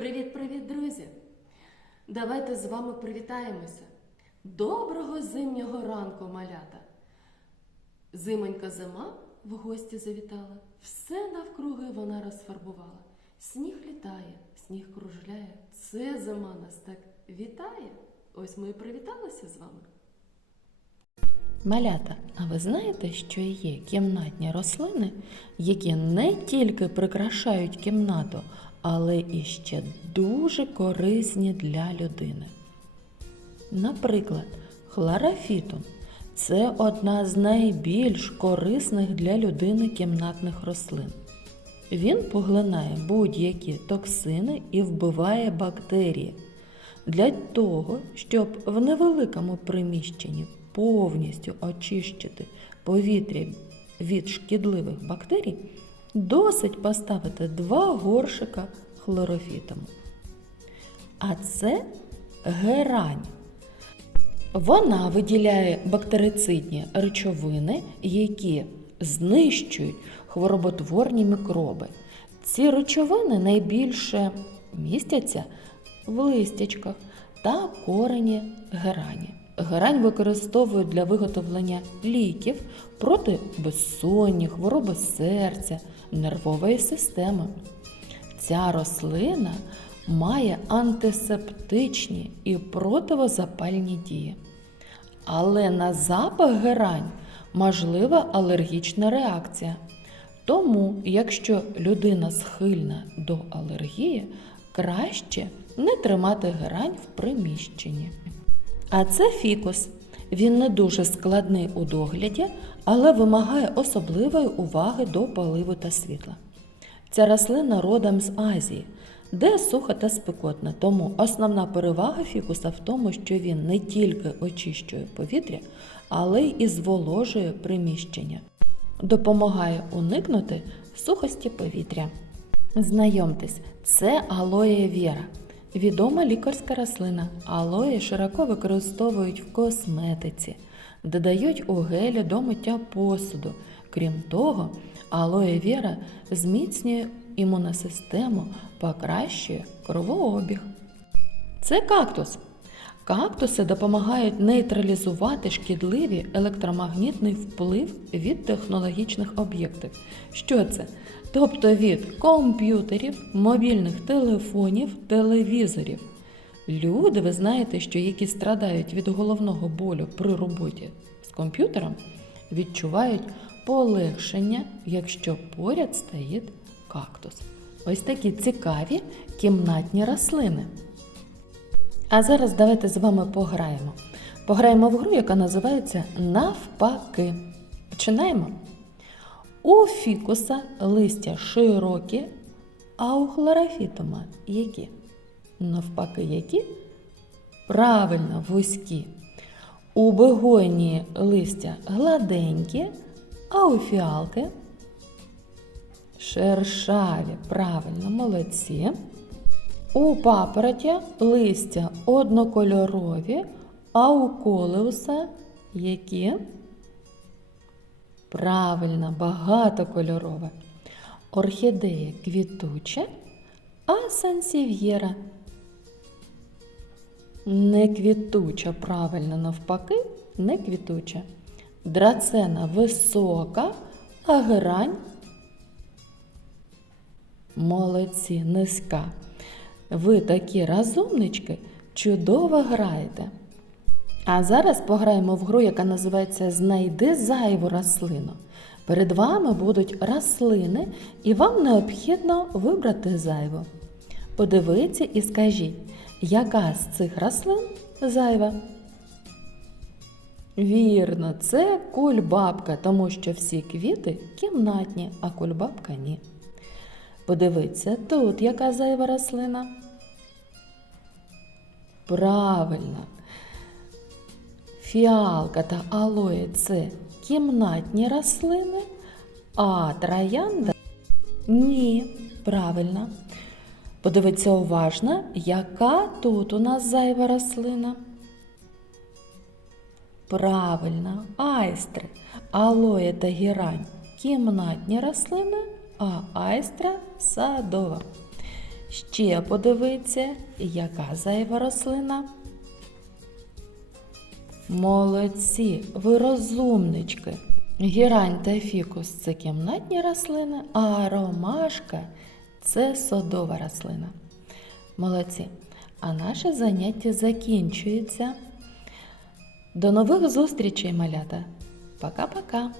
Привіт-привіт, друзі! Давайте з вами привітаємося. Доброго зимнього ранку, малята! Зимонька зима в гості завітала, все навкруги вона розфарбувала. Сніг літає, сніг кружляє, це зима нас так вітає. Ось ми і привіталися з вами. Малята, а ви знаєте, що є кімнатні рослини, які не тільки прикрашають кімнату, але і ще дуже корисні для людини? Наприклад, хлорофітум – це одна з найбільш корисних для людини кімнатних рослин. Він поглинає будь-які токсини і вбиває бактерії. Для того, щоб в невеликому приміщенні повністю очищити повітря від шкідливих бактерій, досить поставити два горшика хлорофітому. А це герань. Вона виділяє бактерицидні речовини, які знищують хвороботворні мікроби. Ці речовини найбільше містяться в листячках та корені герані. Герань використовують для виготовлення ліків проти безсоння, хвороби серця, нервової системи. Ця рослина має антисептичні і противозапальні дії. Але на запах герань можлива алергічна реакція. Тому, якщо людина схильна до алергії, краще не тримати герань в приміщенні. А це фікус. Він не дуже складний у догляді, але вимагає особливої уваги до поливу та світла. Ця рослина родом з Азії, де сухо та спекотно, тому основна перевага фікуса в тому, що він не тільки очищує повітря, але й зволожує приміщення, допомагає уникнути сухості повітря. Знайомтесь, це алоє віра. Відома лікарська рослина. Алоє широко використовують в косметиці, додають у гелі до миття посуду. Крім того, алоє віра зміцнює імунну систему, покращує кровообіг. Це кактус. Кактуси допомагають нейтралізувати шкідливий електромагнітний вплив від технологічних об'єктів. Що це? Тобто від комп'ютерів, мобільних телефонів, телевізорів. Люди, ви знаєте, що які страдають від головного болю при роботі з комп'ютером, відчувають полегшення, якщо поряд стоїть кактус. Ось такі цікаві кімнатні рослини. А зараз давайте з вами пограємо. Пограємо в гру, яка називається Навпаки. Починаємо. У фікуса листя широкі, а у хлорофітума які? Навпаки, які? Правильно, вузькі. У бегонії листя гладенькі, а у фіалки шершаві. Правильно, молодці. У папороті листя однокольорові, а у колеуса які? Правильно, багатокольорове. Орхідея квітуча, а сансів'єра не квітуча, правильно, навпаки, не квітуча. Драцена висока, а герань молодці, низька. Ви такі розумнички, чудово граєте. А зараз пограємо в гру, яка називається Знайди зайву рослину. Перед вами будуть рослини, і вам необхідно вибрати зайву. Подивіться і скажіть, яка з цих рослин зайва? Вірно, це кульбабка, тому що всі квіти кімнатні, а кульбабка ні. Подивіться, тут яка зайва рослина. Правильно. Фіалка та алоє це кімнатні рослини, а троянда ні, правильно. Подивіться уважно, яка тут у нас зайва рослина. Правильно, айстри, алоє та гірань кімнатні рослини, а айстра садова. Ще подивіться, яка зайва рослина. Молодці, ви розумнички. Гірань та фікус це кімнатні рослини, а ромашка це садова рослина. Молодці. А наше заняття закінчується. До нових зустрічей, малята. Пока-пока.